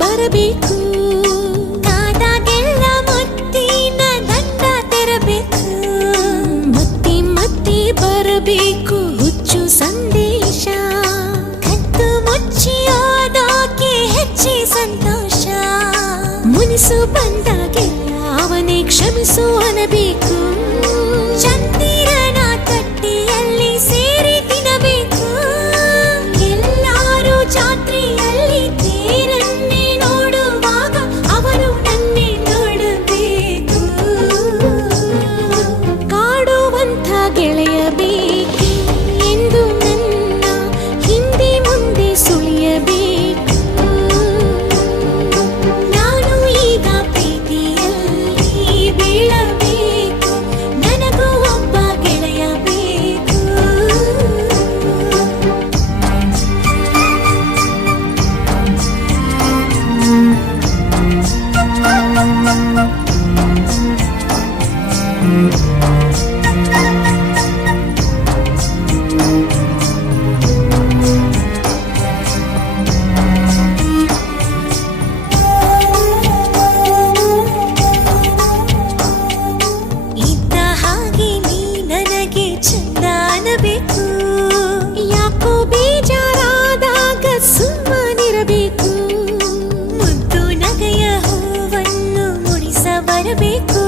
ಬರಬೇಕು ಕಾದಾಗೆಲ್ಲ ಮುತ್ತಿನ ದಂಡ ತೆರಬೇಕು ಮತ್ತೆ ಮತ್ತೆ ಬರಬೇಕು ಹುಚ್ಚು ಸಂದೇಶ ಕತ್ತು ಮುಚ್ಚಿ ಓದೋಕೆ ಹೆಚ್ಚಿ ಸಂತೋಷ ಮುನಿಸು ಬಂದಾಗೆಲ್ಲ ಅವನೇ ಕ್ಷಮಿಸು ಅನ್ನಬೇಕು ಚಂದಿರನ ತಟ್ಟೆಯಲ್ಲಿ ಸೇರಿ ತಿನ್ನಬೇಕು ಎಲ್ಲರೂ ಜಾತ್ರೆಯಲ್ಲಿ ತೇರನ್ನೇ ನೋಡುವಾಗ ಅವರು ನನ್ನೇ ನೋಡಬೇಕು ಕಾಡುವಂಥ ಗೆಳೆಯ ಬೇಕು ಎಂದು ನನ್ನ ಹಿಂದೆ ಮುಂದೆ ಸುಳಿಯಬೇಕು ನಾನು ಈಗ ಪ್ರೀತಿಯಲ್ಲಿ ಬೀಳಬೇಕು ನನಗೂ ಒಬ್ಬ ಗೆಳೆಯ ಬೇಕು ಇದ್ದ ಹಾಗೆ ನೀ ನನಗೆ ಚಂದ ಅನ್ನಬೇಕು ಯಾಕೋ ಬೇಜಾರಾದಾಗ ಸುಮ್ಮನಿರಬೇಕು ಮುದ್ದು ನಗೆಯ ಹೂವನ್ನು ಮುಡಿಸ ಬರಬೇಕು